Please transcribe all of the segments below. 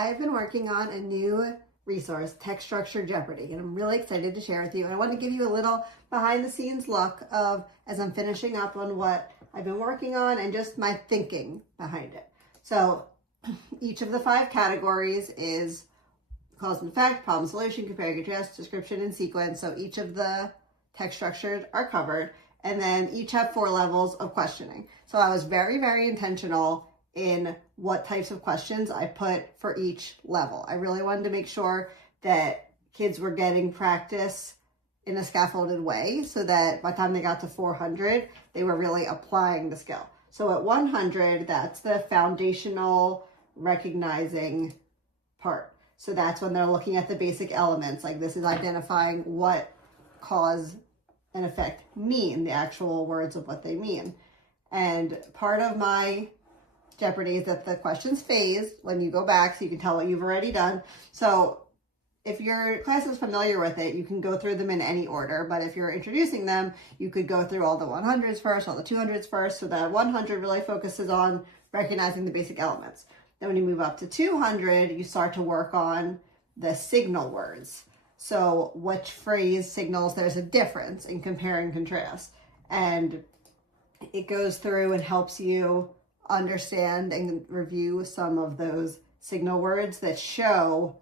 I've been working on a new resource, Text Structure Jeopardy, and I'm really excited to share with you. And I want to give you a little behind the scenes look of as I'm finishing up on what I've been working on and just my thinking behind it. So each of the 5 categories is cause and effect, problem solution, compare and contrast, description, and sequence. So each of the text structures are covered, and then each have 4 levels of questioning. So I was very, very intentional in what types of questions I put for each level. I really wanted to make sure that kids were getting practice in a scaffolded way so that by the time they got to 400, they were really applying the skill. So at 100, that's the foundational recognizing part. So that's when they're looking at the basic elements, like this is identifying what cause and effect mean, the actual words of what they mean. And part of my Jeopardy is that the questions phase when you go back so you can tell what you've already done. So if your class is familiar with it, you can go through them in any order, but if you're introducing them, you could go through all the 100s first, all the 200s first, so that 100 really focuses on recognizing the basic elements. Then when you move up to 200, you start to work on the signal words. So which phrase signals there's a difference in compare and contrast. And it goes through and helps you understand and review some of those signal words that show,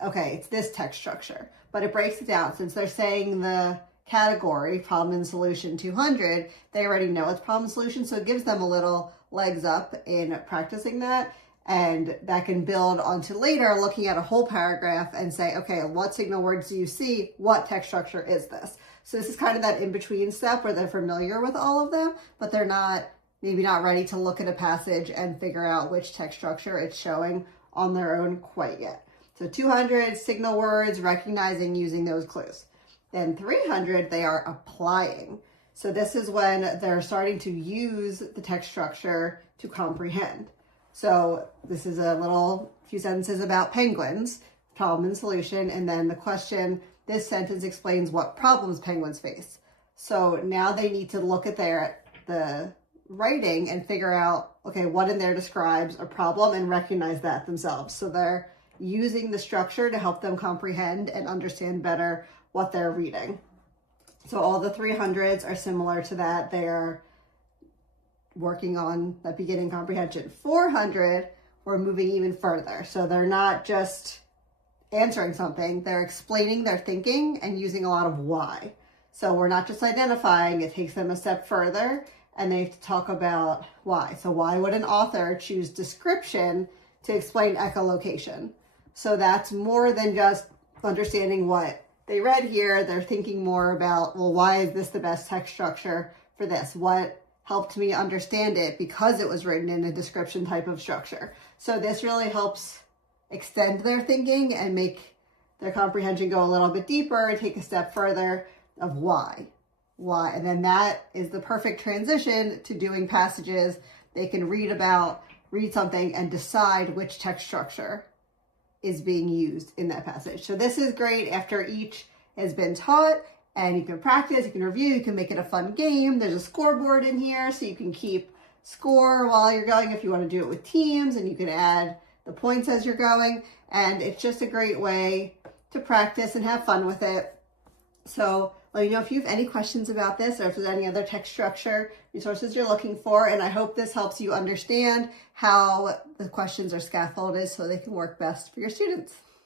okay, it's this text structure, but it breaks it down. Since they're saying the category, problem and solution 200, they already know it's problem and solution, so it gives them a little legs up in practicing that, and that can build onto later looking at a whole paragraph and say, okay, what signal words do you see? What text structure is this? So this is kind of that in-between step where they're familiar with all of them, but they're maybe not ready to look at a passage and figure out which text structure it's showing on their own quite yet. So 200, signal words, recognizing, using those clues. Then 300, they are applying. So this is when they're starting to use the text structure to comprehend. So this is a few sentences about penguins, problem and solution, and then the question, this sentence explains what problems penguins face. So now they need to look at the writing and figure out, okay, what in there describes a problem and recognize that themselves. So they're using the structure to help them comprehend and understand better what they're reading. So all the 300s are similar to that. They're working on that beginning comprehension. 400, we're moving even further. So they're not just answering something, they're explaining their thinking and using a lot of why. So we're not just identifying, it takes them a step further, and they have to talk about why. So why would an author choose description to explain echolocation? So that's more than just understanding what they read here. They're thinking more about, well, why is this the best text structure for this? What helped me understand it because it was written in a description type of structure? So this really helps extend their thinking and make their comprehension go a little bit deeper and take a step further of why. And then that is the perfect transition to doing passages. They can read something and decide which text structure is being used in that passage. So this is great after each has been taught, and you can practice, you can review, you can make it a fun game. There's a scoreboard in here so you can keep score while you're going if you want to do it with teams, and you can add the points as you're going. And it's just a great way to practice and have fun with it. So let me know if you have any questions about this or if there's any other text structure resources you're looking for. And I hope this helps you understand how the questions are scaffolded so they can work best for your students.